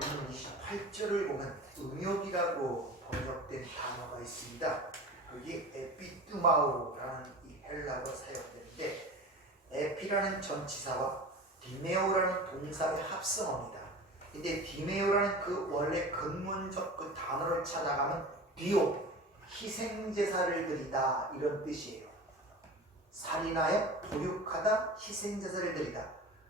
본문 28절을 보면 음욕이라고 번역된 단어가 있습니다. 여기 에피뚜마오라는 이 헬라어가 사용되는데, 에피라는 전치사와 디메오라는 동사의 합성어입니다. 근데 디메오라는 그 원래 근문적 그 단어를 찾아가면 디오, 희생제사를 드리다, 이런 뜻이에요. 살인하여 도륙하다, 희생제사를 드리다.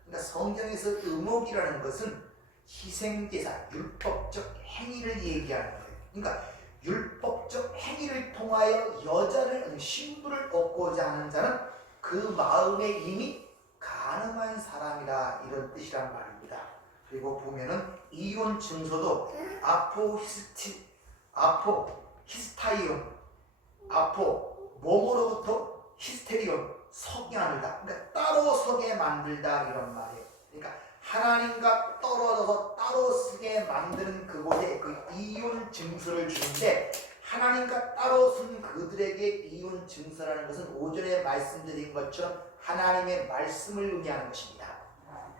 그러니까 성경에서 음욕이라는 것은 희생제사, 율법적 행위를 얘기하는 거예요. 그러니까 율법적 행위를 통하여 여자를, 신부를 얻고자 하는 자는 그 마음에 이미 간음한 사람이라, 이런 뜻이란 말입니다. 그리고 보면은 이혼 증서도 히스타이온, 몸으로부터 히스테리온, 서게 만들다. 그러니까 따로 서게 만들다, 이런 말이에요. 그러니까 하나님과 떨어져서 따로 서게 만드는 그곳에 그 이혼 증서를 주는데, 하나님과 따로 쓴 그들에게 이혼 증서라는 것은 오전에 말씀드린 것처럼 하나님의 말씀을 의미하는 것입니다.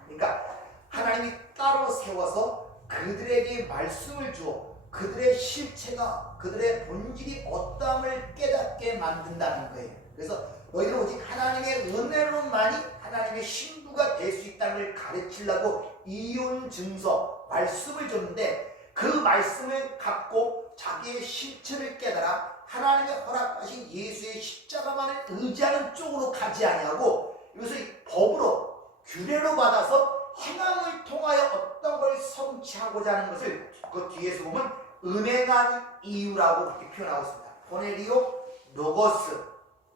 그러니까 하나님이 따로 세워서 그들에게 말씀을 주어 그들의 실체가, 그들의 본질이 어떠함을 깨닫게 만든다는 거예요. 그래서 너희는 오직 하나님의 은혜로만이 하나님의 신부가 될 수 있다는 걸 가르치려고 이혼 증서, 말씀을 줬는데, 그 말씀을 갖고 자기의 실체를 깨달아 하나님의 허락하신 예수의 십자가만을 의지하는 쪽으로 가지 아니하고, 이것을 법으로, 규례로 받아서 행함을 통하여 어떤 걸 성취하고자 하는 것을 그 뒤에서 보면 은행한 이유라고 그렇게 표현하고 있습니다. 포네리오, 로고스,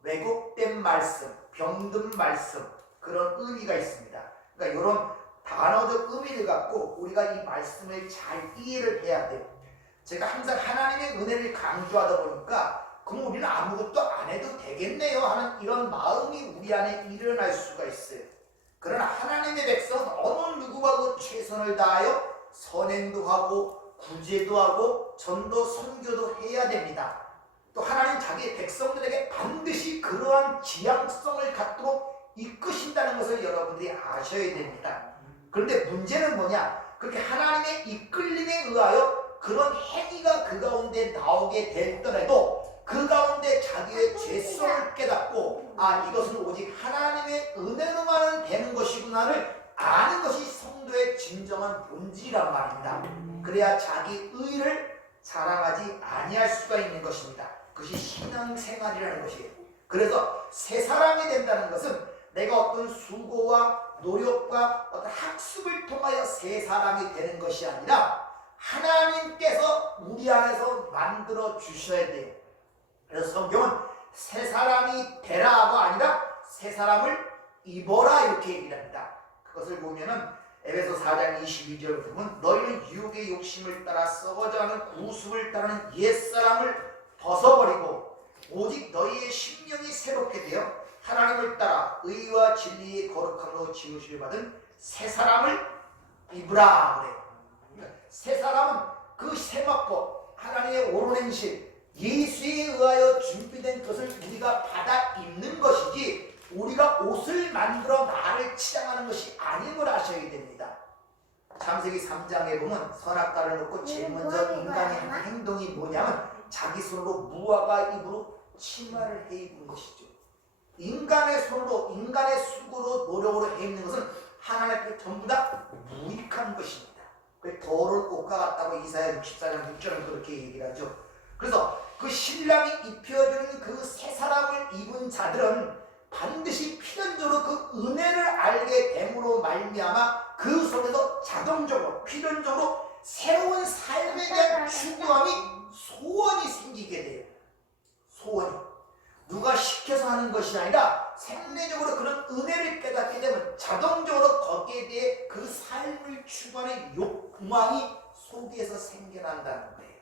왜곡된 말씀, 병든 말씀, 그런 의미가 있습니다. 그러니까 이런 단어적 의미를 갖고 우리가 이 말씀을 잘 이해를 해야 돼요. 제가 항상 하나님의 은혜를 강조하다 보니까 그럼 우리는 아무것도 안 해도 되겠네요 하는 이런 마음이 우리 안에 일어날 수가 있어요. 그러나 하나님의 백성은 어느 누구와도 최선을 다하여 선행도 하고 구제도 하고 전도 선교도 해야 됩니다. 또 하나님 자기 백성들에게 반드시 그러한 지향성을 갖도록 이끄신다는 것을 여러분들이 아셔야 됩니다. 그런데 문제는 뭐냐? 그렇게 하나님의 이끌림에 의하여 그런 행위가 그 가운데 나오게 됐더라도 그 가운데 자기의 죄성을 깨닫고, 이것은 오직 하나님의 은혜로만 되는 것이구나를 아는 것이 성도의 진정한 본질이란 말입니다. 그래야 자기 의를 자랑하지 아니할 수가 있는 것입니다. 그것이 신앙생활이라는 것이에요. 그래서 새 사람이 된다는 것은 내가 어떤 수고와 노력과 어떤 학습을 통하여 새 사람이 되는 것이 아니라 하나님께서 우리 안에서 만들어 주셔야 돼요. 그래서 성경은 새 사람이 되라가 아니라 새 사람을 입어라, 이렇게 얘기를 합니다. 그것을 보면은 에베소 4장 22절을 보면 너희는 유혹의 욕심을 따라 썩어져가는 구습을 따르는 옛사람을 벗어버리고 오직 너희의 심령이 새롭게 되어 하나님을 따라 의와 진리의 거룩함으로 지으시를 받은 새 사람을 입으라 그래요. 그러니까 새 사람은 그 세마법, 하나님의 옳은 행실, 예수에 의하여 준비된 것을 우리가 받아 입는 것이지 우리가 옷을 만들어 나를 치장하는 것이 아닌 걸 아셔야 됩니다. 창세기 3장에 보면 선악과를 놓고 제일 먼저 인간이 하는 행동이 뭐냐면 자기 손으로 무화과 잎으로 치마를 해 입은 것이죠. 인간의 손으로, 인간의 수고로, 노력으로 해 입는 것은 하나님 앞에 전부 다 무익한 것입니다. 더러운 옷과 같다고 이사야 64장 6절은 그렇게 얘기를 하죠. 그래서 그 신랑이 입혀주는 그 새 사람을 입은 자들은 반드시 필연적으로 그 은혜를 알게 됨으로 말미암아 그 속에서 자동적으로 필연적으로 새로운 삶에 대한 추구함이, 소원이 생기게 돼요. 소원이 누가 시켜서 하는 것이 아니라 생리적으로 그런 은혜를 깨닫게 되면 자동적으로 거기에 대해 그 삶을 추구하는 욕망이 속에서 생겨난다는 거예요.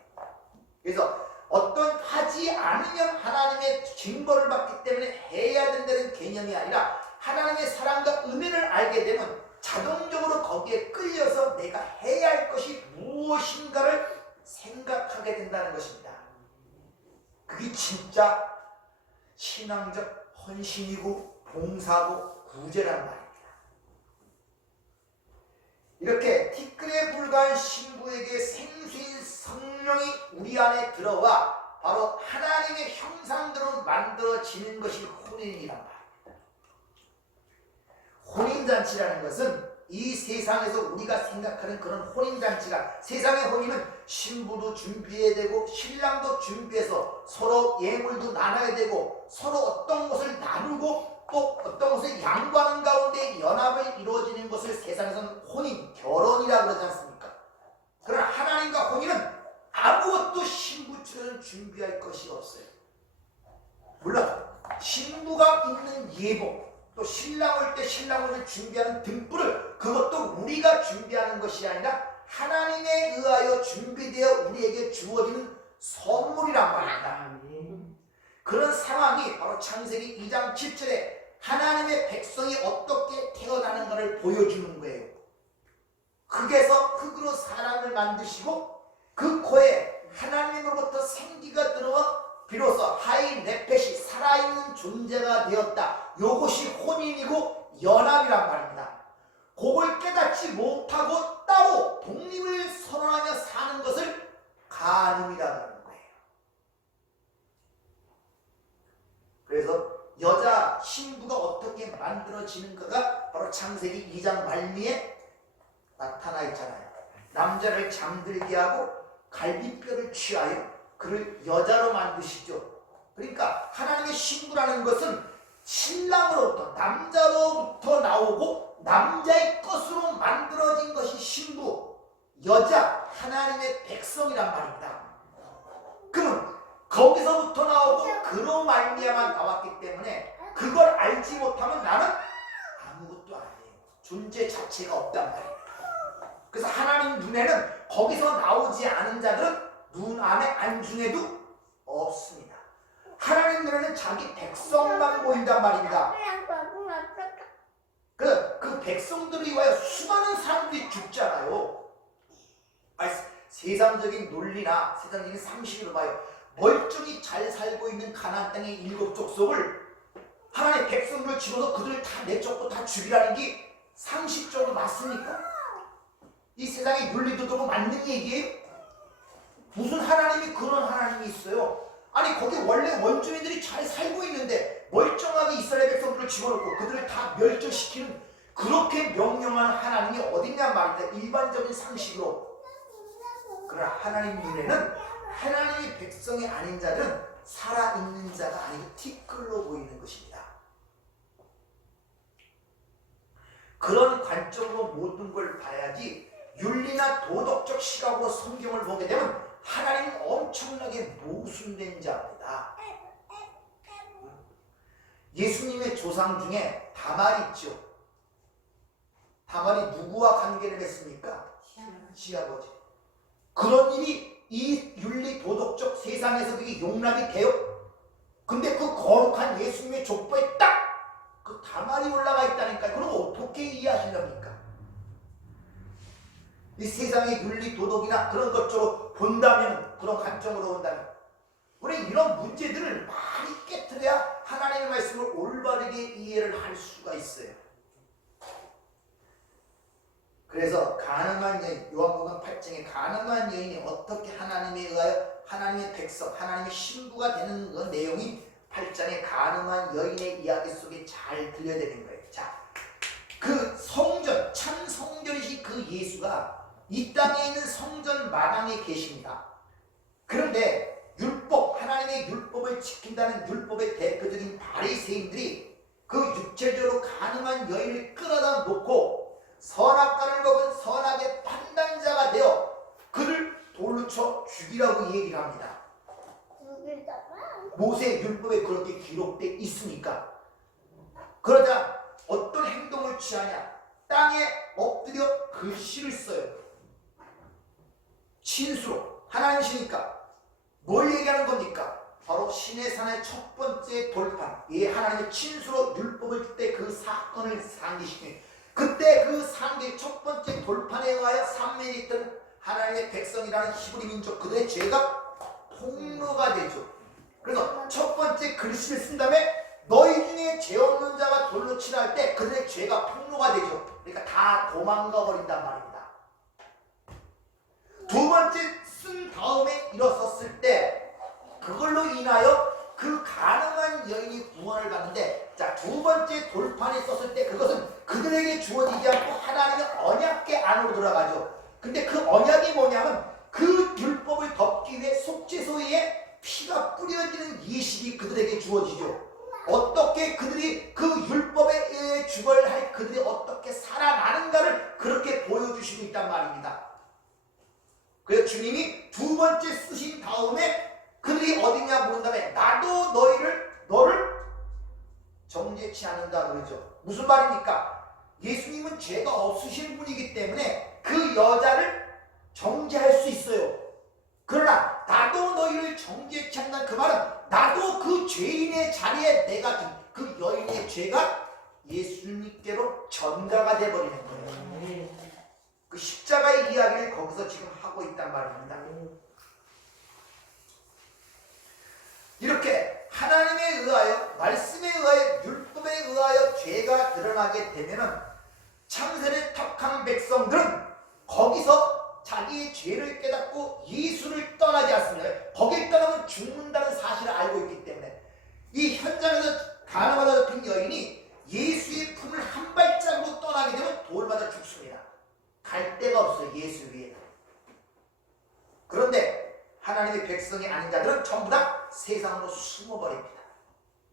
그래서 어떤 하지 않으면 하나님의 징벌을 받기 때문에 해야 된다는 개념이 아니라 하나님의 사랑과 은혜를 알게 되면 자동적으로 거기에 끌려서 내가 해야 할 것이 무엇인가를 생각하게 된다는 것입니다. 그게 진짜 신앙적 헌신이고 봉사고 구제란 말입니다. 이렇게 티끌에 불 거룩한 신부에게 생수인 성령이 우리 안에 들어와 바로 하나님의 형상대로 만들어지는 것이 혼인이란 말입니다. 혼인잔치라는 것은 이 세상에서 우리가 생각하는 그런 혼인잔치가, 세상의 혼인은 신부도 준비해야 되고 신랑도 준비해서 서로 예물도 나눠야 되고 서로 어떤 것을 나누고 또 어떤 것을 양보하는 가운데 연합을 이루어지는 것을 세상에서는 혼인, 결혼이라고 그러지 않습니까? 그러나 하나님과 혼인은 아무것도 신부처럼 준비할 것이 없어요. 물론 신부가 입는 예복, 또 신랑 올 때 신랑을 준비하는 등불을, 그것도 우리가 준비하는 것이 아니라 하나님에 의하여 준비되어 우리에게 주어지는 선물이란 말입니다. 그런 상황이 바로 창세기 2장 7절에 하나님의 백성이 어떻게 태어나는가를 보여주는 거예요. 흙에서 흙으로 사람을 만드시고 그 코에 하나님으로부터 생기가 들어와 비로소 하이 네펫이 살아있는 존재가 되었다. 이것이 혼인이고 연합이란 말입니다. 그걸 깨닫지 못하고 따로 독립을 선언하며 사는 것을 간음이라고 하는 거예요. 그래서 여자 신부가 어떻게 만들어지는가가 바로 창세기 2장 말미에 나타나 있잖아요. 남자를 잠들게 하고 갈비뼈를 취하여 그를 여자로 만드시죠. 그러니까 하나님의 신부라는 것은 신랑으로부터, 남자로부터 나오고 남자의 것으로 만들어진 것이 신부, 여자, 하나님의 백성이란 말입니다. 그러면 거기서부터 나오고 그로 말미암아 나왔기 때문에 그걸 알지 못하면 나는 아무것도 아니에요. 존재 자체가 없단 말이에요. 그래서 하나님 눈에는 거기서 나오지 않은 자들은 눈 안에 안중에도 없습니다. 하나님 눈에는 자기 백성만 보인단 말입니다. 그 백성들을 위하여 수많은 사람들이 죽잖아요. 세상적인 논리나 세상적인 상식으로 봐요. 멀쩡히 잘 살고 있는 가나안 땅의 7 족속을 하나님의 백성들을 집어서 그들을 다 내쫓고 다 죽이라는 게 상식적으로 맞습니까? 이 세상의 윤리도덕은 맞는 얘기예요? 무슨 하나님이 그런 하나님이 있어요? 아니 거기 원래 원주민들이 잘 살고 있는데 멀쩡하게 이스라엘 백성들을 집어넣고 그들을 다 멸절시키는 그렇게 명령한 하나님이 어딨냔 말입니다. 일반적인 상식으로. 그러나 하나님 눈에는 하나님의 백성이 아닌 자들은 살아있는 자가 아니고 티끌로 보이는 것입니다. 그런 관점으로 모든 걸 봐야지 윤리나 도덕적 시각으로 성경을 보게 되면 하나님은 엄청나게 모순된 자입니다. 예수님의 조상 중에 다말이 있죠. 다말이 누구와 관계를 맺습니까? 시아버지. 그런 일이 이 윤리 도덕적 세상에서 그게 용납이 돼요? 근데 그 거룩한 예수님의 족보에 딱 그 다말이 올라가 있다니까. 그럼 어떻게 이해하시렵니까? 이 세상의 윤리 도덕이나 그런 것으로 본다면, 그런 관점으로 본다면 우리 이런 문제들을 많이 깨트려야 하나님의 말씀을 올바르게 이해를 할 수가 있어요. 그래서 가늠한 여인, 요한복음 8장에 가늠한 여인이 어떻게 하나님에 의하여 하나님의 백성, 하나님의 신부가 되는 그 내용이 8장의 가늠한 여인의 이야기 속에 잘 들려되는 거예요. 자, 그 성전, 참 성전이신 그 예수가 이 땅에 있는 성전 마당에 계십니다. 그런데 율법, 하나님의 율법을 지킨다는 율법의 대표적인 바리새인들이 그 육체적으로 가늠한 여인을 끌어다 놓고 선악과를 먹은 선악의 판단자가 되어 그를 돌로 쳐 죽이라고 얘기를 합니다. 모세 율법에 그렇게 기록되어 있으니까. 그러자 어떤 행동을 취하냐? 땅에 엎드려 글씨를 써요. 친수로. 하나님이시니까 뭘 얘기하는 겁니까? 바로 시내산의 첫 번째 돌판, 이 하나님의 친수로 율법을 때 그 사건을 상기시키는, 그때 그 상기 첫 번째 돌판에 의하여 산면에 있던 하나님의 백성이라는 히브리 민족, 그들의 죄가 폭로가 되죠. 그래서 첫 번째 글씨를 쓴 다음에 너희 중에 죄 없는 자가 돌로 치라 할 때 그들의 죄가 폭로가 되죠. 그러니까 다 도망가 버린단 말입니다. 번째 쓴 다음에 일어섰을 때 그걸로 인하여 그 가능한 여인이 구원을 받는데, 자, 두 번째 돌판에 썼을 때 그것은 그들에게 주어지지 않고 하나님의 언약궤 안으로 들어가죠. 근데 그 언약이 뭐냐면 그 율법을 덮기 위해 속죄소에 피가 뿌려지는 예식이 그들에게 주어지죠. 어떻게 그들이 그 율법에 의해 죽어야 할 그들이 어떻게 살아나는가를 그렇게 보여주시고 있단 말입니다. 그래서 주님이 두 번째 쓰신 다음에 그들이 어디냐 물은 다음에 나도 너를 정죄치 않는다 그러죠. 무슨 말입니까? 예수님은 죄가 없으신 분이기 때문에 그 여자를 정죄할 수 있어요. 그러나 나도 너희를 정죄치 않는다, 그 말은 나도 그 죄인의 자리에 내가 그 여인의 죄가 예수님께로 전가가 돼버리는 거예요. 그 십자가의 이야기를 거기서 지금 하고 있단 말입니다. 이렇게 하나님에 의하여, 말씀에 의하여, 율법에 의하여 죄가 드러나게 되면은 창세를 택한 백성들은 거기서 자기의 죄를 깨닫고 예수를 떠나지 않습니다. 거길 떠나면 죽는다는 사실을 알고 있기 때문에 이 현장에서 가늠하다 잡힌 여인이 예수의 품을 한 발짝으로 떠나게 되면 돌 맞아 죽습니다. 갈 데가 없어요, 예수 위에. 그런데 하나님의 백성이 아닌 자들은 전부 다 세상으로 숨어버립니다.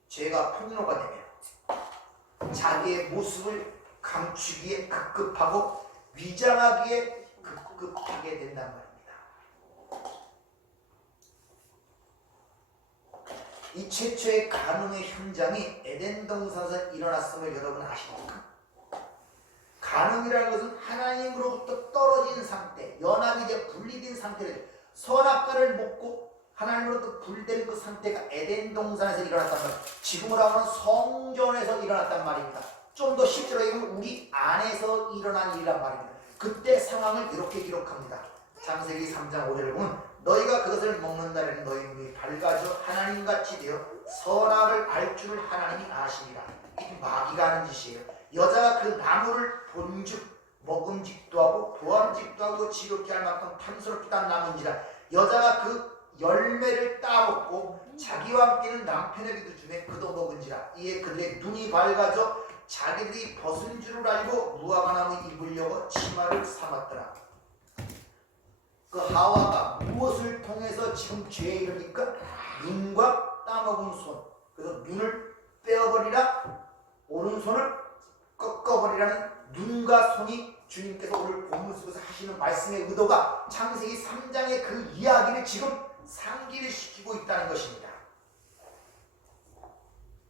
죄가 폭로가 되면 자기의 모습을 감추기에 급급하고 위장하기에 급급하게 된단 말입니다. 이 최초의 간음의 현장이 에덴 동산에서 일어났음을 여러분 아십니까? 간음이라는 것은 하나님으로부터 떨어진 상태, 연합이 되어 분리된 상태를, 선악과를 먹고 하나님으로부터 분리된 그 상태가 에덴 동산에서 일어났단 말이에요. 지금으로 하면 성전에서 일어났단 말입니다. 좀 더 실제로 얘기하면 우리 안에서 일어난 일이란 말입니다. 그때 상황을 이렇게 기록합니다. 창세기 3장 5절을 보면 너희가 그것을 먹는 날에는 너희 눈이 밝아져 하나님같이 되어 선악을 알 줄을 하나님이 아시니라. 이게 마귀가 하는 짓이에요. 여자가 그 나무를 본즉 먹음직도 하고 보암직도 하고 지겹게 할 만큼 탐스럽기도 한 나무인지라. 여자가 그 열매를 따먹고 자기와 함께는 남편에게도 주매 그도 먹은지라. 이에 그들의 눈이 밝아져 자기들이 벗은 줄을 알고 무화과 나무 입으려고 치마를 삼았더라. 그 하와가 무엇을 통해서 지금 죄에 이르니까 눈과 따먹은 손, 그래서 눈을 빼어버리라, 오른손을 꺾어버리라는 눈과 손이 주님께서 오늘 본문 속에서 하시는 말씀의 의도가 창세기 3장의 그 이야기를 지금 상기를 시키고 있다는 것입니다.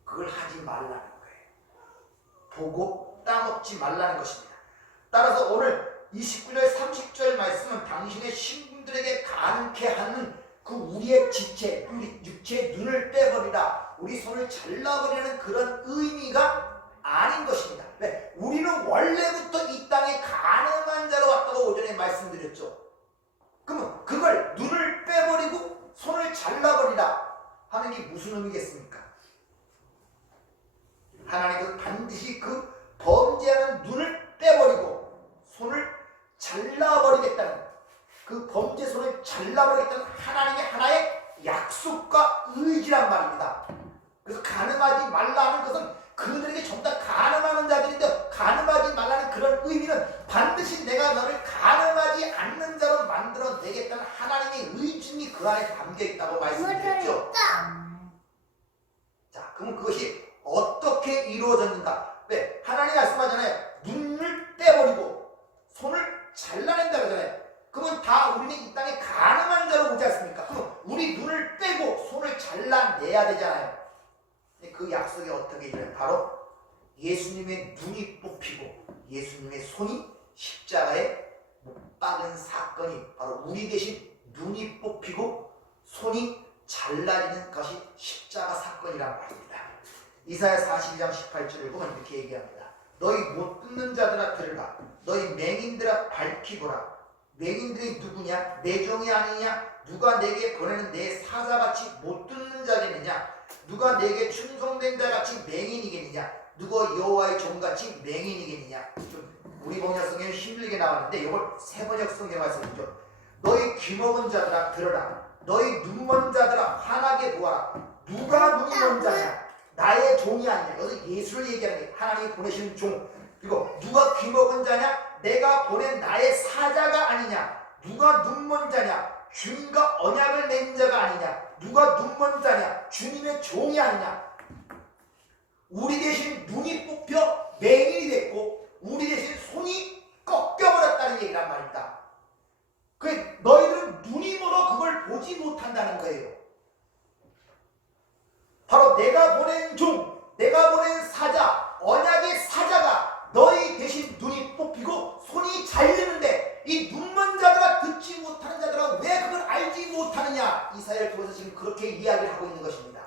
그걸 하지 말라는 거예요. 보고 따먹지 말라는 것입니다. 따라서 오늘 29절 30절 말씀은 당신의 신분들에게 가능케 하는 그 우리의 지체, 우리 육체의 눈을 빼버리라, 우리 손을 잘라버리는 그런 의미가 아닌 것입니다. 왜? 우리는 원래부터 이 땅에 가늠한 자로 왔다고 오전에 말씀드렸죠. 그러면 그걸 눈을 빼버리고 손을 잘라버리라 하는 게 무슨 의미겠습니까? 하나님은 반드시 그 범죄하는 눈을 빼버리고 손을 잘라버리겠다는, 그 범죄 손을 잘라버리겠다는 하나님의 하나의 약속과 의지란 말입니다. 그래서 가늠하지 말라는 것은 그들에게 전부 다 가늠하는 자들인데, 가늠하지 말라는 그런 의미는 반드시 내가 너를 가늠하지 않는 자로 만들어내겠다는 하나님의 의중이 그 안에 담겨있다고 말씀드렸죠. 자, 그럼 그것이 어떻게 이루어졌는가? 왜? 하나님이 말씀하잖아요. 눈을 떼버리고 손을 잘라낸다 그러잖아요. 그러면 다 우리는 이 땅에 가늠한 자로 오지 않습니까? 그럼 우리 눈을 빼고 손을 잘라내야 되잖아요. 그 약속이 어떻게 일어나요? 바로 예수님의 눈이 뽑히고 예수님의 손이 십자가에 못 박은 사건이 바로 우리 대신 눈이 뽑히고 손이 잘라지는 것이 십자가 사건이란 말입니다. 이사야 42장 18절을 보면 이렇게 얘기합니다. 너희 못 듣는 자들아 들으라. 너희 맹인들아 밝히 보라. 맹인들이 누구냐? 내 종이 아니냐? 누가 내게 보내는 내 사자같이 못 듣는 자겠느냐? 누가 내게 충성된 자같이 맹인이겠느냐? 누가 여호와의 종같이 맹인이겠느냐? 좀 우리 번역 성경에 힘들게 나왔는데 이걸 새 번역 성경 말씀이죠. 너희 귀먹은 자들아 들어라. 너희 눈먼 자들아 환하게 보아라. 누가 눈먼 자냐? 나의 종이 아니냐. 여기서 예수를 얘기하는 게 하나님이 보내신 종. 그리고 누가 귀먹은 자냐? 내가 보낸 나의 사자가 아니냐. 누가 눈먼 자냐? 주님과 언약을 맺은 자가 아니냐. 누가 눈먼 자냐? 주님의 종이 아니냐. 우리 대신 눈이 뽑혀 맹인이 됐고 우리 대신 손이 꺾여버렸다는 얘기란 말입니다. 너희들은 눈이 멀어 그걸 보지 못한다는 거예요. 바로 내가 보낸 종, 내가 보낸 사자, 언약의 사자가 너희 대신 눈이 뽑히고 손이 잘리는데 이 눈먼 자들아 듣지 못하는 자들아 왜 그걸 알지 못하느냐. 이사야를 통해서 지금 그렇게 이야기를 하고 있는 것입니다.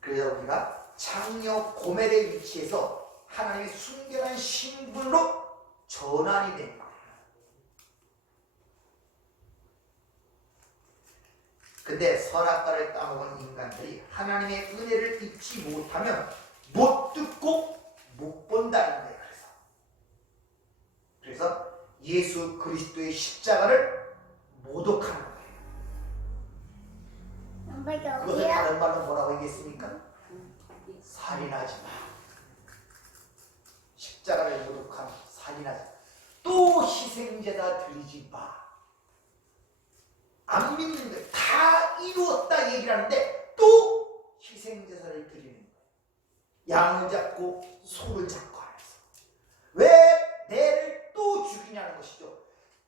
그래서 우리가 창녀 고멜의 위치에서 하나님의 순결한 신분으로 전환이 된 거예요. 근데 선악과를 따먹은 인간들이 하나님의 은혜를 잊지 못하면 못 듣고 못 본다는 거예요. 그래서 예수 그리스도의 십자가를 모독하는 거예요. 그것을 다른 말로 뭐라고 얘기했습니까? 살인하지 마. 십자가를 모독하면 살인하지 마. 또 희생제다 드리지 마. 안 믿는 거예요. 다 이루었다 얘기를 하는데 또 희생제사를 드리는 거예요. 양을 잡고 소를 잡고 하면서. 왜 내를 또 죽이냐는 것이죠.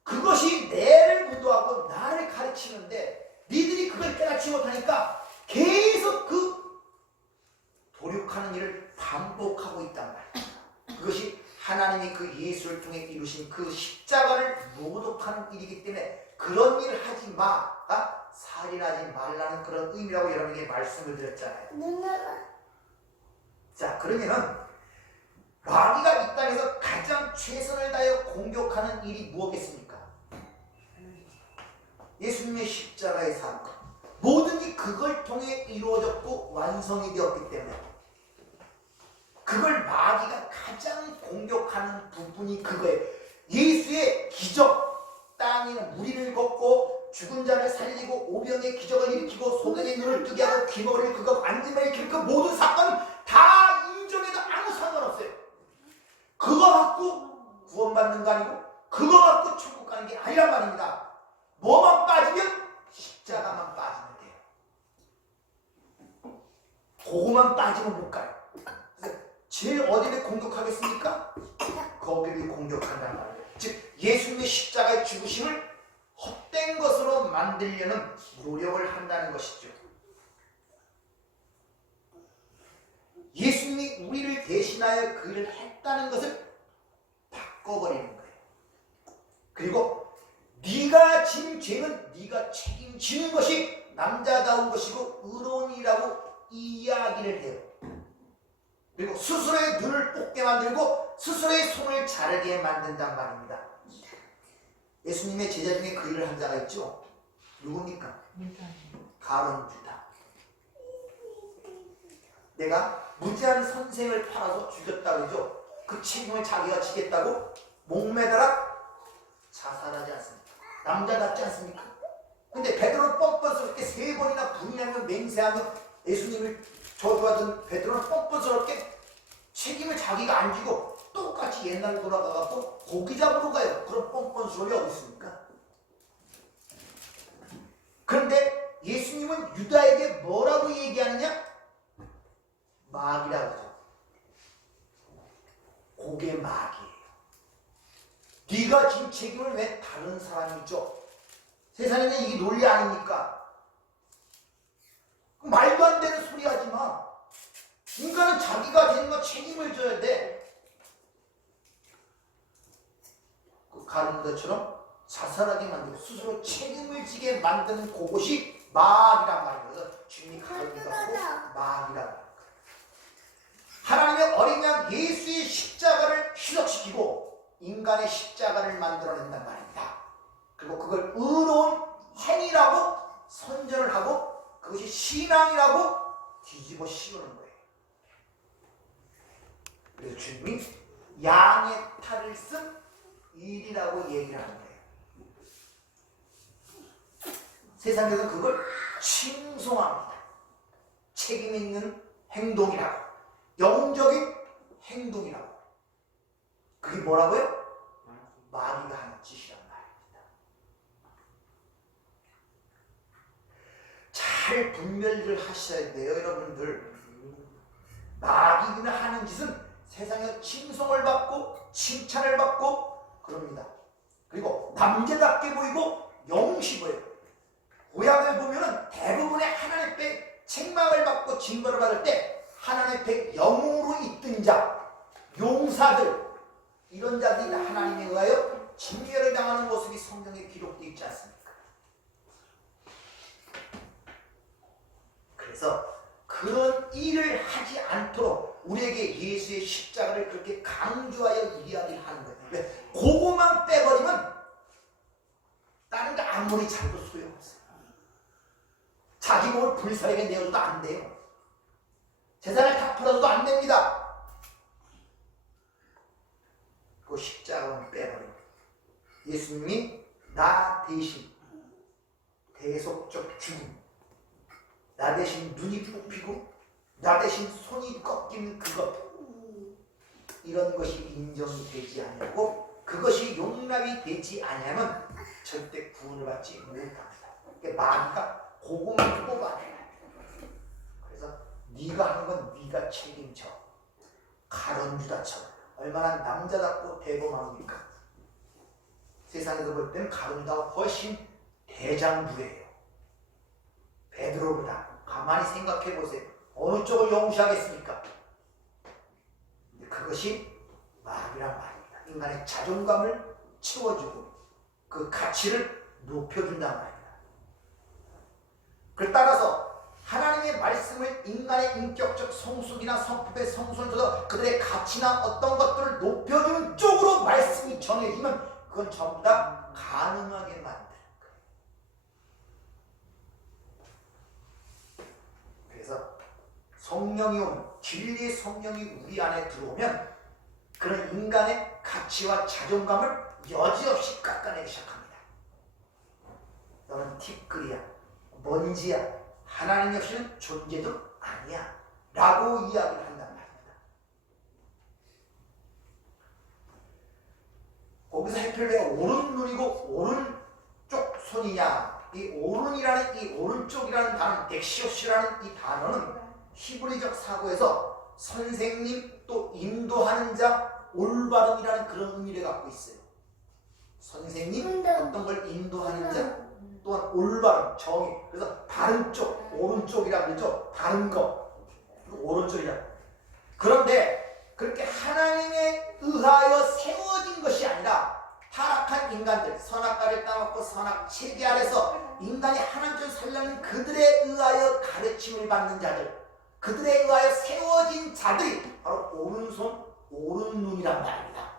그것이 내를 무도하고 나를 가르치는데 니들이 그걸 깨닫지 못하니까 계속 그 도륙하는 일을 반복하고 있단 말이에요. 그것이 하나님이 그 예수를 통해 이루신 그 십자가를 모독하는 일이기 때문에 그런 일을 하지 마, 살인하지 말라는 그런 의미라고 여러분에게 말씀을 드렸잖아요. 자, 그러면은 마귀가 이 땅에서 가장 최선을 다하여 공격하는 일이 무엇겠습니까? 예수님의 십자가의 사건. 모든 게 그걸 통해 이루어졌고 완성이 되었기 때문에 그걸 마귀가 가장 공격하는 부분이 그거예요. 예수의 기적, 땅에 무리를 걷고 죽은 자를 살리고 오병의 기적을 일으키고 소경의 눈을 뜨게 하고 귀머리를 긁고 안진을 일으키는 그 모든 사건은 다 인정해도 아무 상관없어요. 그거 갖고 구원받는 거 아니고 그거 갖고 천국 가는 게 아니란 말입니다. 뭐만 빠지면 십자가만 빠지면 돼요. 그거만 빠지면 못 가요. 제일 어디를 공격하겠습니까? 거기를 공격한단 말이에요. 즉 예수님의 십자가의 죽으심을 헛된 것으로 만들려는 노력을 한다는 것이죠. 예수님이 우리를 대신하여 그 일을 했다는 것을 바꿔버리는 거예요. 그리고 네가 진 죄는 네가 책임지는 것이 남자다운 것이고 의로운이라고 이야기를 해요. 그리고 스스로의 눈을 뽑게 만들고 스스로의 손을 자르게 만든단 말입니다. 예수님의 제자 중에 그 일을 한 자가 있죠. 누굽니까? 가룟 유다. 내가 무지한 선생을 팔아서 죽였다고 그러죠. 그 책임을 자기가 지겠다고 목매달아 자살하지 않습니까? 남자답지 않습니까? 근데 베드로는 뻔뻔스럽게 3번이나 분명히 맹세하며 예수님을 저주하던 베드로는 뻔뻔스럽게 책임을 자기가 안 지고 똑같이 옛날로 돌아가갖고 고기 잡으러 가요. 그런 뻔뻔스러움이 어디 있습니까? 그런데 예수님은 유다에게 뭐라고 얘기하느냐? 마귀라고 하죠. 그게 마귀예요. 네가 진 책임을 왜 다른 사람이 져? 세상에는 이게 논리 아닙니까? 말도 안 되는 소리 하지 마. 인간은 자기가 되는 거 책임을 져야 돼. 그 가룟유다처럼 자살하게 만들고 스스로 책임을 지게 만드는 그것이 마귀란 말이에요. 그래서 주님이 가룟유다고 마귀라고 하는 거예요. 하나님의 어린 양 예수의 십자가를 희석시키고 인간의 십자가를 만들어낸단 말입니다. 그리고 그걸 의로운 행위라고 선전을 하고 그것이 신앙이라고 뒤집어 씌우는 거예요. 그래서 주님이 양의 탈을 쓴 일이라고 얘기를 하는 거예요. 세상에서 그걸 칭송합니다. 책임 있는 행동이라고, 영적인 행동이라고. 그게 뭐라고요? 마귀가 하는 짓이란 말입니다. 잘 분별을 하셔야 돼요, 여러분들. 마귀가 하는 짓은 세상에 칭송을 받고 칭찬을 받고 그럽니다. 그리고 남자답게 보이고 영웅시보여요. 구약을 보면은 대부분의 하나님 앞에 책망을 받고 징벌을 받을 때 하나님 앞에 영웅으로 있던 자, 용사들, 이런 자들이 하나님에 의하여 징계를 당하는 모습이 성경에 기록되어 있지 않습니까? 그래서 그런 일을 하지 않도록 우리에게 예수의 십자가를 그렇게 강조하여 이야기를 하는 거예요. 왜? 그거만 빼버리면 다른 거 아무리 잘도 소용없어요. 자기 몸을 불사에게 내어줘도 안 돼요. 재산을 다 팔아줘도 안 됩니다. 그 십자가만 빼버리면 예수님이 나 대신 대속적 죽음, 나 대신 눈이 뽑히고 나 대신 손이 꺾이는 그것, 이런 것이 인정이 되지 않고 그것이 용납이 되지 않으면 절대 구원을 받지 못합니다. 그러니까 마귀가 그것만 뽑아내요. 그래서 네가 한 건 네가 책임져. 가론 유다처럼 얼마나 남자답고 대범합니까? 세상에서 볼 때는 가론 유다가 훨씬 대장부예요. 베드로보다. 가만히 생각해 보세요. 어느 쪽을 영시하겠습니까? 그것이 마귀란 말입니다. 인간의 자존감을 채워주고 그 가치를 높여준단 말입니다. 그 따라서 하나님의 말씀을 인간의 인격적 성숙이나 성품의 성순을 줘서 그들의 가치나 어떤 것들을 높여주는 쪽으로 말씀이 전해지면 그건 전부 다 가능하게 만드는 거예요. 그래서 성령이 오면, 진리의 성령이 우리 안에 들어오면 그런 인간의 가치와 자존감을 여지없이 깎아내기 시작합니다. 너는 티끌이야, 먼지야, 하나님 없이는 존재도 아니야 라고 이야기를 한단 말입니다. 거기서 해필 왜 오른 눈이고 오른쪽 손이냐, 이 오른이라는, 이 오른쪽이라는 단어, 엑시오시라는 이 단어는 히브리적 사고에서 선생님, 또 인도하는 자, 올바름이라는 그런 의미를 갖고 있어요. 선생님, 어떤 걸 인도하는 자, 또한 올바름, 정의. 그래서 바른 쪽, 오른쪽이라 그러죠. 바른 거, 오른쪽이라. 그런데 그렇게 하나님에 의하여 세워진 것이 아니라 타락한 인간들, 선악과를 따먹고 선악 체계 아래서 인간이 하나님을 살려는 그들에 의하여 가르침을 받는 자들, 그들에 의하여 세워진 자들이 바로 오른손, 오른눈이란 말입니다.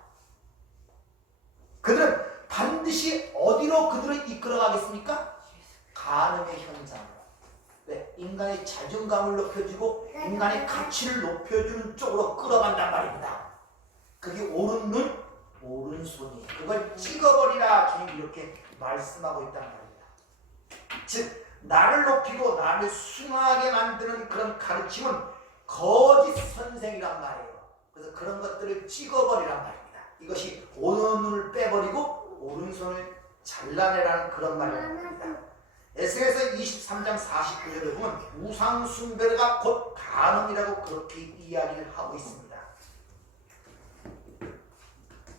그들은 반드시 어디로 그들을 이끌어가겠습니까? 간음의 현장으로. 네, 인간의 자존감을 높여주고 인간의 가치를 높여주는 쪽으로 끌어간단 말입니다. 그게 옳은 눈, 오른손이. 그걸 찍어버리라. 주님이 이렇게 말씀하고 있단 말입니다. 즉 나를 높이고 나를 숭하게 만드는 그런 가르침은 거짓 선생이란 말이에요. 그래서 그런 것들을 찍어버리란 말입니다. 이것이 오른 눈을 빼버리고 오른손을 잘라내라는 그런 말입니다. 에스겔서 23장 49절을 보면 우상 숭배가 곧 간음이라고 그렇게 이야기를 하고 있습니다.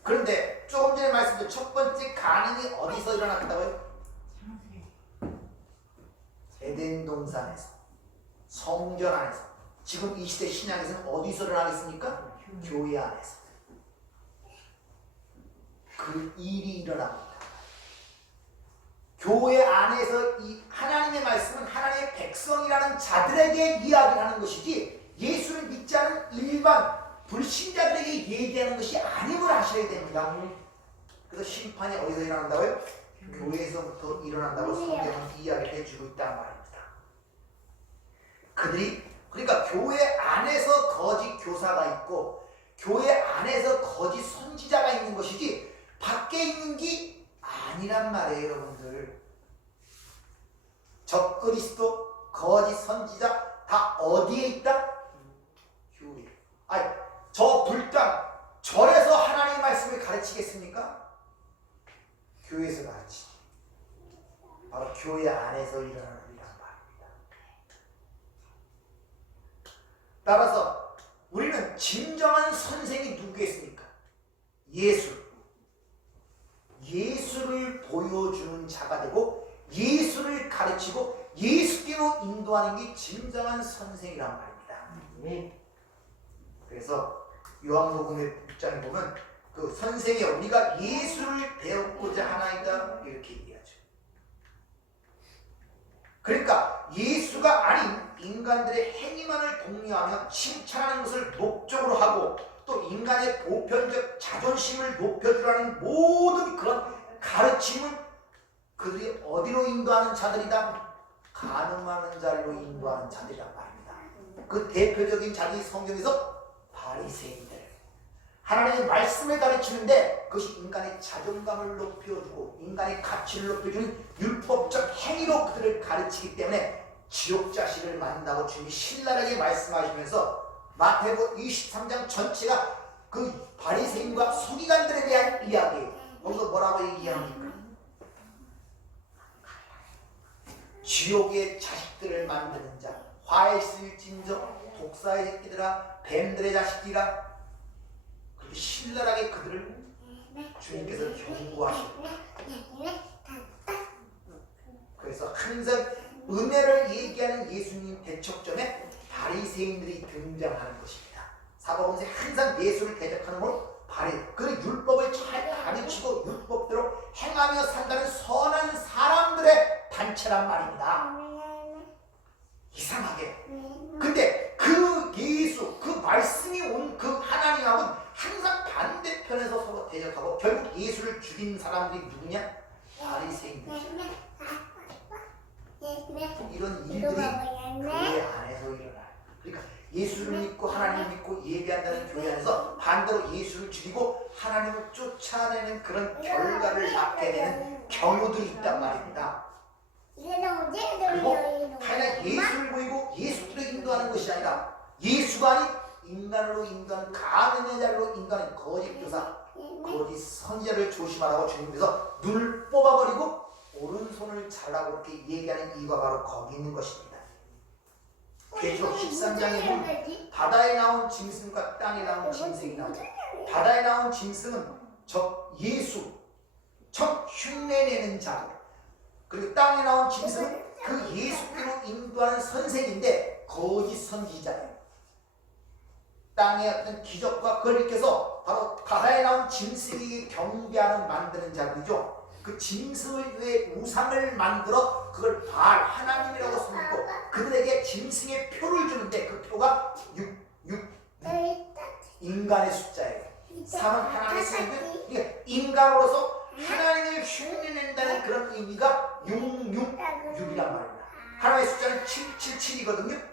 그런데 조금 전에 말씀드린 첫 번째 간음이 어디서 일어났다고요? 에덴 동산에서, 성전 안에서. 지금 이 시대 신약에서는 어디서 일어나겠습니까? 교회 안에서. 그 일이 일어납니다. 교회 안에서 이 하나님의 말씀은 하나님의 백성이라는 자들에게 이야기를 하는 것이지 예수를 믿지 않은 일반 불신자들에게 얘기하는 것이 아님을 아셔야 됩니다. 그래서 심판이 어디서 일어난다고요? 교회에서부터 일어난다고 성경은 이야기를 해주고 있다는 말입니다. 그들이, 그러니까 교회 안에서 거짓 교사가 있고 교회 안에서 거짓 선지자가 있는 것이지 밖에 있는 게 아니란 말이에요, 여러분들. 적그리스도, 거짓 선지자 다 어디에 있다? 교회. 아니, 저 불당 절에서 하나님의 말씀을 가르치겠습니까? 교회에서 가르치지. 바로 교회 안에서 일어나는 일이란 말입니다. 따라서 우리는 진정한 선생이 누구겠습니까? 예수. 예수를 보여주는 자가 되고 예수를 가르치고 예수께로 인도하는 게 진정한 선생이란 말입니다. 그래서 요한복음의 6장에 보면 그 선생이 우리가 예수를 배웠고자 하나이다 이렇게 얘기하죠. 그러니까 예수가 아닌 인간들의 행위만을 독려하며 칭찬하는 것을 목적으로 하고 또 인간의 보편적 자존심을 높여주라는 모든 그런 가르침을 그들이 어디로 인도하는 자들이다? 간음하는 자리로 인도하는 자들이란 말입니다. 그 대표적인 자들이 성경에서 바리새인들. 하나님의 말씀을 가르치는데 그것이 인간의 자존감을 높여주고 인간의 가치를 높여주는 율법적 행위로 그들을 가르치기 때문에 지옥 자식을 만든다고 주님이 신랄하게 말씀하시면서 마태복음 23장 전체가 그 바리새인과 서기관들에 대한 이야기예요. 거기서 뭐라고 얘기합니까? 지옥의 자식들을 만드는 자, 화에 쓸진저 독사의 새끼들아, 뱀들의 자식들이라, 그렇게 신랄하게 그들을 주님께서 경고하시고, 그래서 항상 은혜를 얘기하는 예수님 대척점에 바리새인들이 등장하는 것입니다. 사복음서에 항상 예수를 대적하는 걸 그 율법을 잘 가르치고 율법대로 행하며 산다는 선한 사람들의 단체란 말입니다. 이상하게. 근데 그 예수, 그 말씀이 온 그 하나님하고는 항상 반대편에서 서로 대적하고 결국 예수를 죽인 사람들이 누구냐? 바리새인들. 이런 일들이 교회 안에서 일어나요. 그러니까 예수를 믿고 하나님을 믿고 예배한다는 교회 안에서 반대로 예수를 죽이고 하나님을 쫓아내는 그런 결과를 낳게 되는 경우들이 있단 말입니다. 그리고 하나 예수를 보이고 예수로 인도하는 것이 아니라 예수가 아닌 인간으로 인도하는 가늠의 자리로 인도하는 거짓 교사, 거짓 선지자를 조심하라고 주님께서 눈을 뽑아버리고 오른손을 잘라고 이렇게 얘기하는 이유가 바로 거기 있는 것입니다. 계시록 13장에 보면 바다에 나온 짐승과 땅에 나온 짐승이 나오죠. 바다에 나온 짐승은 저 예수, 첫 흉내내는 자, 그리고 땅에 나온 짐승은 그 예수께로 인도하는 선생인데 거짓 선지자예요. 땅의 어떤 기적과 그걸 일으켜서 바로 바다에 나온 짐승이 경배하는 만드는 자들이죠. 그 짐승을 위해 우상을 만들어 그걸 바알 하나님이라고 숨고 그들에게 짐승의 표를 주는데 그 표가 6 인간의 숫자예요. 3은 하나님의 숫자인데 인간으로서 하나님을 흉내낸다는 그런 의미가 666이란 말입니다. 하나님의 숫자는 777이거든요.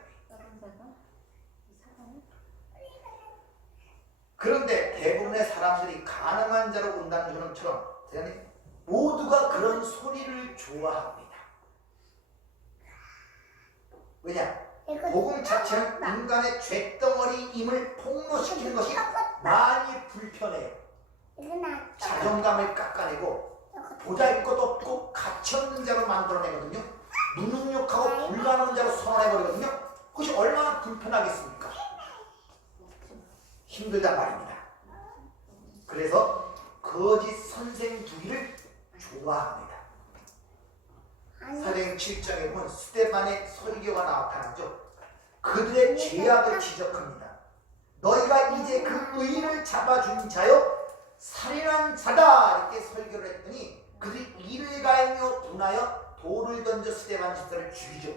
그런데 대부분의 사람들이 가늠한 자로 온다는 것처럼 모두가 그런 소리를 좋아합니다. 왜냐? 복음 자체는 인간의 죄덩어리임을 폭로시키는 것이 많이 불편해요. 자존감을 깎아내고 보잘것 없고 가치없는 자로 만들어내거든요. 무능력하고 불가능한 자로 선언해버리거든요. 그것이 얼마나 불편하겠습니까? 힘들단 말입니다. 그래서 거짓 선생 두기를 좋아합니다. 사도행 7장에 보면 스데반의 설교가 나타나죠. 그들의 죄악을 지적합니다. 너희가 이제 그 의인을 잡아준 자여 살인한 자다 이렇게 설교를 했더니 그들이 일을 가하며 분하여 돌을 던져 스데반 집사를 죽이죠.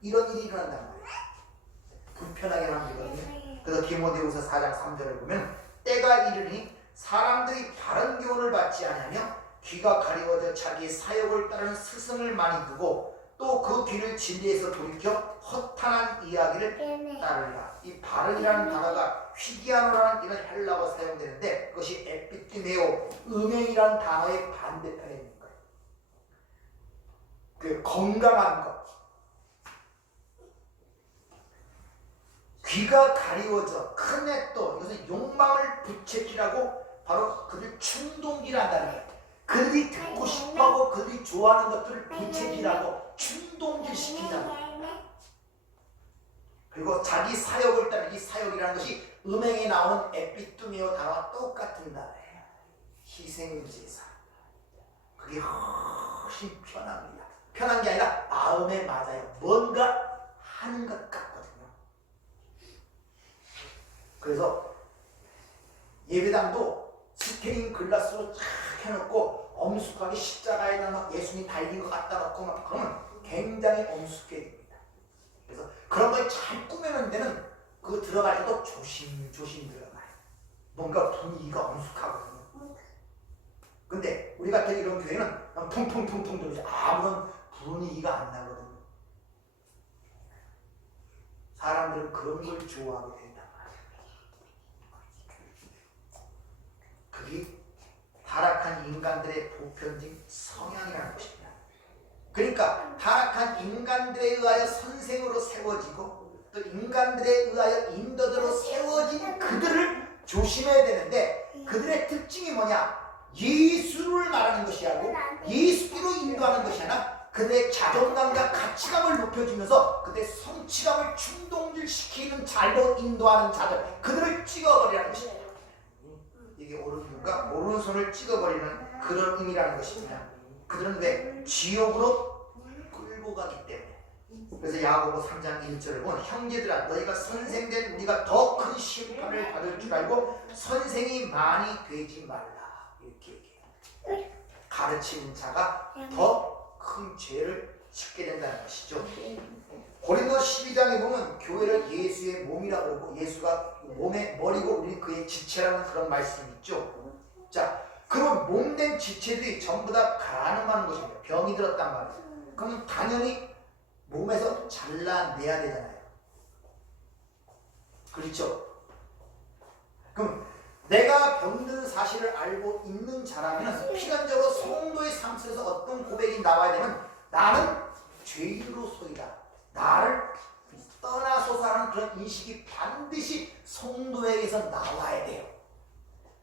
이런 일이 일어난단 말이에요. 불편하게 만들거든요. 그래서 디모데후서 4장 3절을 보면 때가 이르니 사람들이 바른 교훈을 받지 아니하며 귀가 가리워져 자기 사욕을 따르는 스승을 많이 두고 또 그 귀를 진리에서 돌이켜 허탄한 이야기를 따르리라. 이 바른이라는 단어가 휘기하노라는 이런 헬라어가 사용되는데 그것이 에피티메오, 음행이라는 단어의 반대편에 있는 거예요. 그 건강한 것. 귀가 가리워져 큰애 또 이것은 욕망을 부채질하고 바로 그들 충동질한다는 거예요. 그들이 듣고 싶어하고 그들이 좋아하는 것들을 부채질하고 충동질시킨다는 거예요. 그리고 자기 사욕을 따르는 이 사욕이라는 것이 음행에 나오는 에피투메오 단어와 똑같은 단어예요. 희생제사. 그게 훨씬 편합니다. 편한 게 아니라 마음에 맞아요. 뭔가 하는 것 같거든요. 그래서 예배당도 스테인 글라스로 쫙 해놓고 엄숙하게 십자가에다 막 예수님 달린 거 갖다 놓고 막 그러면 굉장히 엄숙해 됩니다. 그래서 그런 걸 잘 꾸며놓은 데는 그 들어갈 때도 조심조심 들어가요. 뭔가 분위기가 엄숙하거든요. 근데 우리 같은 이런 교회는 그냥 퉁퉁퉁퉁 들어오지 아무런 분위기가 안 나거든요. 사람들은 그런 걸 좋아하게 된다. 그게 타락한 인간들의 보편적인 성향이라는 것입니다. 그러니까 타락한 인간들에 의하여 선생으로 세워지고 또 인간들에 의하여 인도자로 세워진 그들을 조심해야 되는데 그들의 특징이 뭐냐? 예수를 말하는 것이 아니고 예수께로 인도하는 것이 아니라 그들의 자존감과 가치감을 높여주면서 그들의 성취감을 충동질시키는 잘로 인도하는 자들, 그들을 찍어버리라는 것입니다. 이게 오른손과 오른손을 찍어버리는 그런 의미라는 것입니다. 그들은 왜? 지옥으로 끌고 가기 때문에. 그래서 야고보 3장 1절을 보면 형제들아 너희가 선생된 우리가 더 큰 심판을 받을 줄 알고 선생이 많이 되지 말라. 이렇게 얘기해요. 가르치는 자가 더 큰 죄를 짓게 된다는 것이죠. 고린도 12장에 보면 교회를 예수의 몸이라고 그러고 예수가 몸의 머리고 우리는 그의 지체라는 그런 말씀이 있죠. 자, 그런 몸된 지체들이 전부 다 가늠하는 것입니다. 병이 들었단 말이에요. 그럼 당연히 몸에서 잘라내야 되잖아요. 그렇죠? 그럼 내가 병든 사실을 알고 있는 자라면 필연적으로 성도의 삶 속에서 어떤 고백이 나와야 되면 나는 죄인으로소이다. 나를 떠나소서 하는 그런 인식이 반드시 성도에게서 나와야 돼요.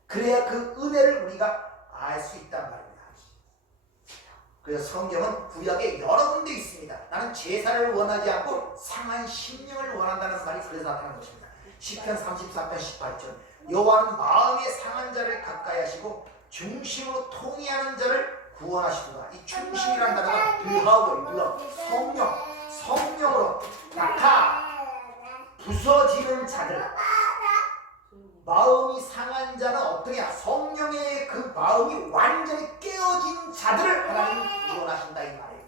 그래야 그 은혜를 우리가 알 수 있단 말입니다. 그래서 성경은 구약에 여러 군데 있습니다. 나는 제사를 원하지 않고 상한 심령을 원한다는 말이 그래서 나타나는 것입니다. 시편 34편 18절 여호와는 마음에 상한 자를 가까이 하시고 중심으로 통회하는 자를 구원하시도다. 이 중심이라는 단어가 성령으로 부서지는 자들, 마음이 상한 자는 어떻게 해야 성령의 그 마음이 완전히 깨어진 자들을 하나님 구원하신다 이 말이에요.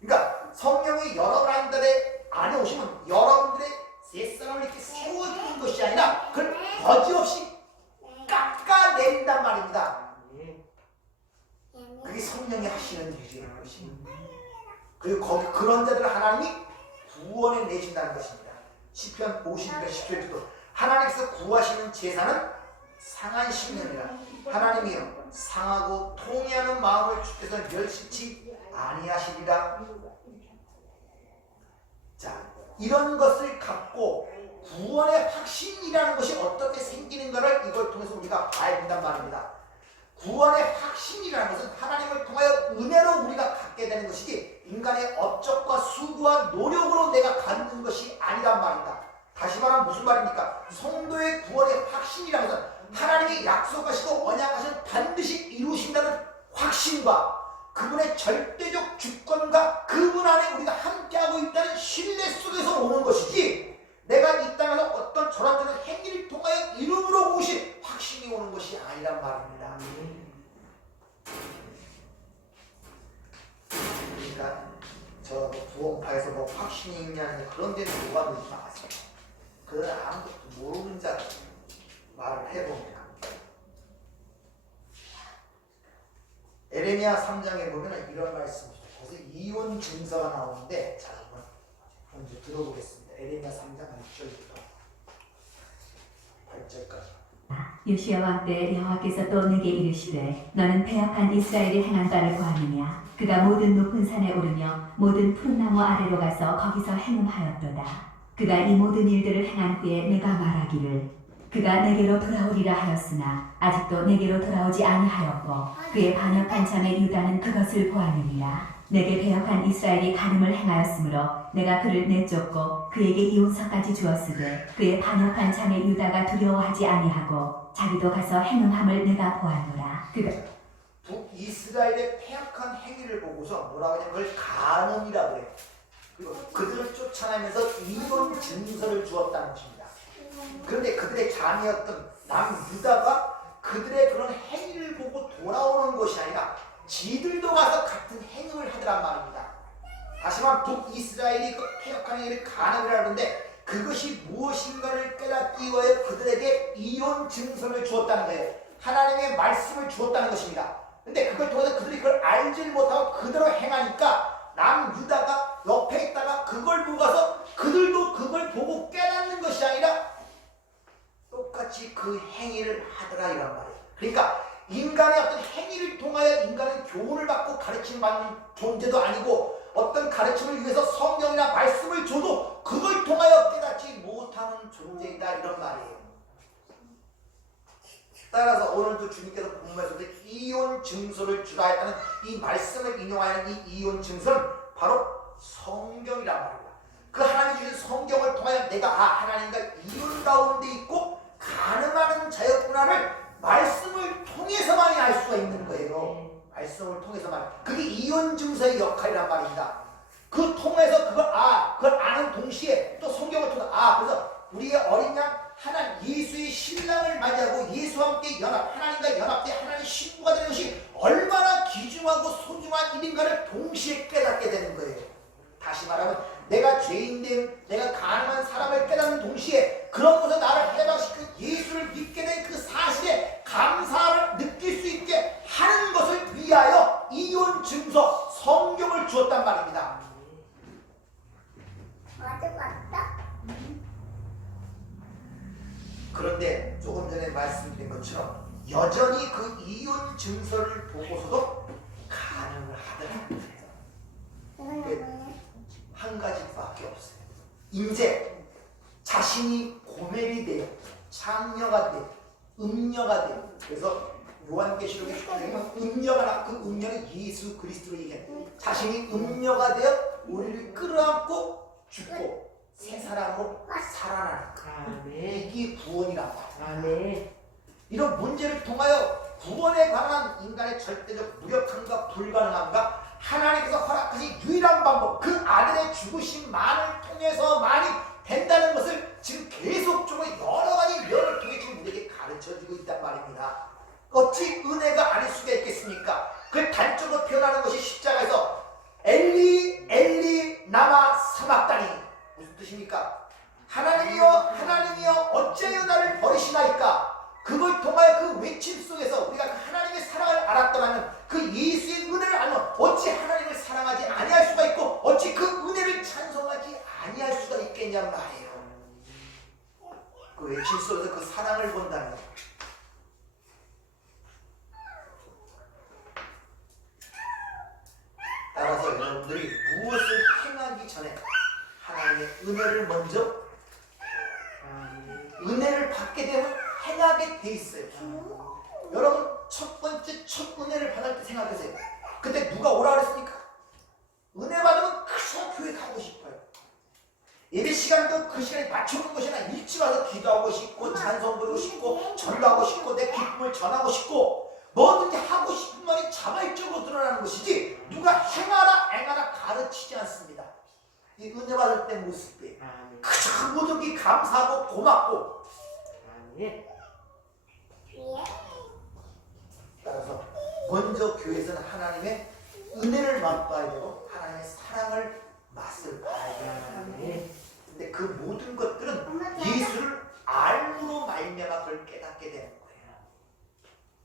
그러니까 성령이 여러분들의 안에 오시면 여러분들의 옛사람을 이렇게 세워주는 것이 아니라 그걸 거지없이 깎아낸단 말입니다. 그게 성령이 하시는 일이라는 것입니다. 그리고 거기 그런 자들을 하나님이 구원해 내신다는 것입니다. 시편 50편 10절에도 하나님께서 구하시는 제사는 상한 심령이라 하나님이여 상하고 통회하는 마음을 주께서 멸시치 아니하시리라. 자, 이런 것을 갖고 구원의 확신이라는 것이 어떻게 생기는가를 이걸 통해서 우리가 봐야 된단 말입니다. 구원의 확신이라는 것은 하나님을 통하여 은혜로 우리가 갖게 되는 것이지 인간의 업적과 수고와 노력으로 내가 갖는 것이 아니란 말입니다. 다시 말하면 무슨 말입니까? 성도의 구원의 확신이라는 것은 하나님이 약속하시고 언약하신 반드시 이루신다는 확신과 그분의 절대적 주권과 그분 안에 우리가 함께하고 있다는 신뢰 속에서 오는 것이지 내가 이 땅에서 어떤 저런 행위를 통하여 이름으로 오신 확신이 오는 것이 아니란 말입니다. 그러니까 저 부원파에서 뭐 확신이 있냐는 그런 데는 뭐가 있는지 마세요. 그건 아무것도 모르는 자 말을 해봅니다. 에레미야 3장에 보면 이런 말씀이죠. 이혼 증서가 나오는데 자 한번 먼저 들어보겠습니다. 에레미야 3장 1절부터 8절까지. 요시야 왕 때 여호와께서 또 내게 이르시되 너는 패역한 이스라엘이 행한 바를 보았느냐. 그가 모든 높은 산에 오르며 모든 푸른 나무 아래로 가서 거기서 행음하였도다. 그가 이 모든 일들을 행한 후에 내가 말하기를 그가 내게로 돌아오리라 하였으나 아직도 내게로 돌아오지 아니하였고 그의 반역한 자매 유다는 그것을 보았느니라. 내게 배역한 이스라엘이 간음을 행하였으므로 내가 그를 내쫓고 그에게 이혼서까지 주었으되 그의 반역한 자매 유다가 두려워하지 아니하고 자기도 가서 행음함을 내가 보았노라. 그가 북이스라엘의 패역한 행위를 보고서 뭐라고 하냐면 그걸 간음이라고 그래요. 그리고 그들을 쫓아내면서 이혼 증서를 주었다는 것입니다. 그런데 그들의 자녀였던 남유다가 그들의 그런 행위를 보고 돌아오는 것이 아니라 지들도 가서 같은 행위를 하더란 말입니다. 다시 말하면 북이스라엘이 그 패역한 행위를 간음이라고 하는데 그것이 무엇인가를 깨닫기 위하여 그들에게 이혼 증서를 주었다는 거예요. 하나님의 말씀을 주었다는 것입니다. 근데 그걸 통해서 그들이 그걸 알지를 못하고 그대로 행하니까 남유다가 옆에 있다가 그걸 보고 가서 그들도 그걸 보고 깨닫는 것이 아니라 똑같이 그 행위를 하더라 이란 말이에요. 그러니까 인간의 어떤 행위를 통하여 인간은 교훈을 받고 가르침을 받는 존재도 아니고 어떤 가르침을 위해서 성경이나 말씀을 줘도 그걸 통하여 깨닫지 못하는 존재이다 이런 말이에요. 따라서 오늘도 주님께서 본문에서 이혼 증서를 주라 했다는 이 말씀을 인용하는 이 이혼 증서는 바로 성경이란 말입니다. 그 하나님이 주신 성경을 통하여 내가 하나님과 이혼 가운데 있고 가늠하는 자였구나를 말씀을 통해서만이 알 수가 있는 거예요. 말씀을 통해서만. 그게 이혼 증서의 역할이란 말입니다. 그 통해서 그걸 아는 동시에 또 성경을 통해 그래서 우리의 어린 양 하나님 예수의 신랑을 맞이하고 예수와 함께 하나님과 연합돼 하나님 신부가 되는 것이 얼마나 귀중하고 소중한 일인가를 동시에 깨닫게 되는 거예요. 다시 말하면 내가 죄인된 내가 가능한 사람을 깨닫는 동시에 그런 것을 나를 해방시키고 예수를 믿게 된 그 사실에 감사를 느낄 수 있게 하는 것을 위하여 이혼 증서 성경을 주었단 말입니다. 맞다. 그런데 조금 전에 말씀드린 것처럼 여전히 그 이혼 증서를 보고서도 가늠을 하더라. 한 가지밖에 없어요. 이제 자신이 고멜이 돼요. 창녀가 돼요. 음녀가 돼요. 그래서 요한계시록에 보면 음녀가 그 음녀는 예수 그리스도로 얘기해요. 자신이 음녀가 되어 우리를 끌어안고 죽고 새 사람으로 살아나는 이게 구원이란 말이에요. 이런 문제를 통하여 구원에 관한 인간의 절대적 무력함과 불가능함과 하나님께서 허락하신 유일한 방법 그 아들의 죽으심만을 통해서만이 된다는 것을 지금 계속적으로 여러 가지 면을 통해 지금 우리에게 가르쳐주고 있단 말입니다. 어찌 은혜가 아닐 수가 있겠습니까? 그 단적으로 표현하는 것이 십자가에서 엘리 엘리 나마 사막다니 무슨 뜻입니까? 하나님이여 하나님이여 어찌하여 나를 버리시나이까? 그걸 통하여 그 외침 속에서 우리가 그 하나님의 사랑을 알았더라면 그 예수의 은혜를 알면 어찌 하나님을 사랑하지 아니할 수가 있고 어찌 그 은혜를 찬송하지 아니할 수가 있겠냔 말이에요. 그 외침 속에서 그 사랑을 본다는 것. 따라서 여러분들이 무엇을 행하기 전에 하나님의 은혜를 먼저 은혜를 받게 되면 행하게 돼 있어요. 여러분 첫 번째 첫 은혜를 받을 때 생각하세요. 그때 누가 오라 그랬습니까? 은혜 받으면 그저 교회 가고 싶어요. 예배 시간도 그 시간에 맞추는 것이 아니라 일찍 와서 기도하고 싶고 찬송 부르고 싶고 전도하고 싶고 내 기쁨을 전하고 싶고 뭐든지 하고 싶은 말이 자발적으로 드러나는 것이지 누가 행하라 가르치지 않습니다. 이 은혜 받을 때 모습이 그저 모든 게 감사하고 고맙고 따라서 먼저 교회에서는 하나님의 은혜를 맛봐야 되고 하나님의 사랑을 맛을 봐야 되는 근데 그 모든 것들은 예수를 알므로 말미암아 그걸 깨닫게 되는 거예요.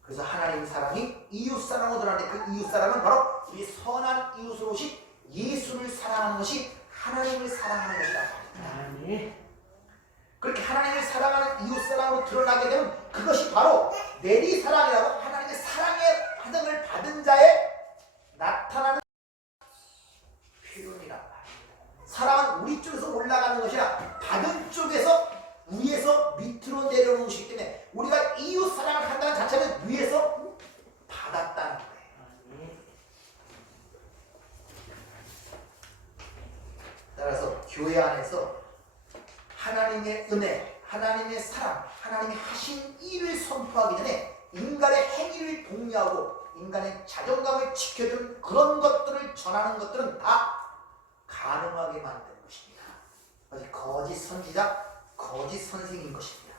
그래서 하나님 사랑이 이웃사랑으로 드러나는데 그 이웃사랑은 바로 우리 선한 이웃으로 오신 예수를 사랑하는 것이 하나님을 사랑하는 것이다. 아멘. 그렇게 하나님을 사랑하는 이웃사랑으로 드러나게 되면 그것이 바로 내리사랑이라고 하나님의 사랑의 받음을 받은 자의 나타나는 표현이란 말입니다. 사랑은 우리 쪽에서 올라가는 것이라 받은 쪽에서 위에서 밑으로 내려오는 것이기 때문에 우리가 이웃사랑을 한다는 자체는 위에서 받았다는 거예요. 따라서 교회 안에서 하나님의 은혜, 하나님의 사랑, 하나님이 하신 일을 선포하기 전에 인간의 행위를 독려하고 인간의 자존감을 지켜주는 그런 것들을 전하는 것들은 다 가능하게 만드는 것입니다. 아직 거짓 선지자, 거짓 선생인 것입니다.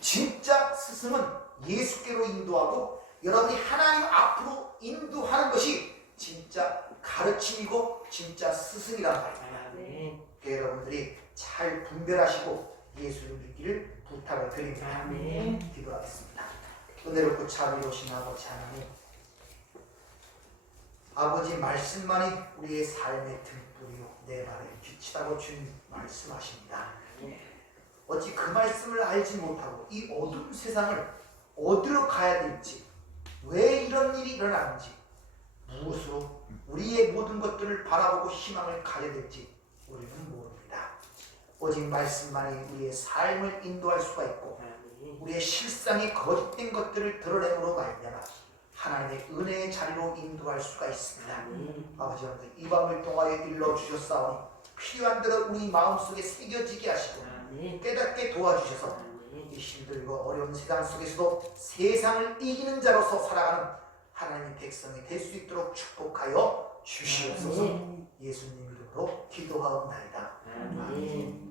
진짜 스승은 예수께로 인도하고 여러분이 하나님 앞으로 인도하는 것이 진짜 가르침이고 진짜 스승이란 말입니다. 아멘. 여러분들이 잘 분별하시고 예수를 믿기를 부탁을 드립니다. 아멘. 기도하겠습니다. 은혜롭고 자비로우신 아버지 하나님, 아버지 말씀만이 우리의 삶의 등불이요 내 발의 빛이라고 주님 말씀하십니다. 어찌 그 말씀을 알지 못하고 이 어두운 세상을 어디로 가야 될지, 왜 이런 일이 일어나는지, 무엇으로 우리의 모든 것들을 바라보고 희망을 가져야 될지 우리는 모릅니다. 오직 말씀만이 우리의 삶을 인도할 수가 있고 우리의 실상이 거짓된 것들을 드러내므로 말미암아 하나님의 은혜의 자리로 인도할 수가 있습니다. 아버지 하나님, 이 밤을 통하여 일러주셨사오니 필요한 대로 우리 마음속에 새겨지게 하시고 깨닫게 도와주셔서 이 힘들고 어려운 세상 속에서도 세상을 이기는 자로서 살아가는 하나님의 백성이 될 수 있도록 축복하여 주시옵소서. 예수님 이름으로 기도하옵나이다. 아멘.